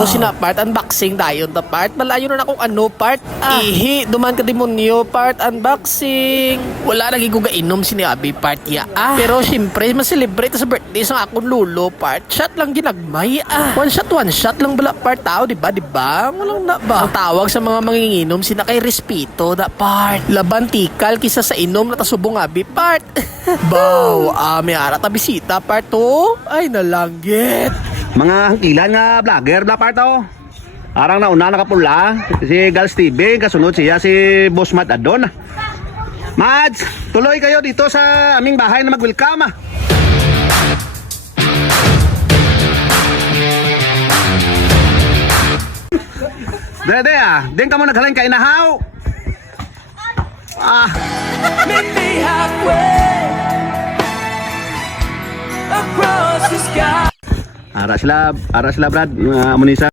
Ito sina part unboxing dayon ta part. Malayo na akong ano part. Ihi, duman ka demonyo part unboxing. Wala lagi ko gainom si Abi part ya. Pero syempre ma-celebrate sa birthday sa akong lulo part. Shot lang ginagmay. One shot lang bala part tao, di ba? Walang na ba? Ang tawag sa mga manginginom sina kay respeto da part. Laban tikal kisa sa inom na tasubong Abi part. Bow, may ara ta bisita part to. Ay nalanggit. Mga hangkilan nga vlogger na part oh. Arang nauna nakapula si Gal Steve, kasunod siya si Boss Matt Adon. Mads, tuloy kayo dito sa aming bahay na mag-welcome. Dede din ka mo naghalin ka inahaw. Meet me halfway across the sky. Ara sila Brad, Munisa.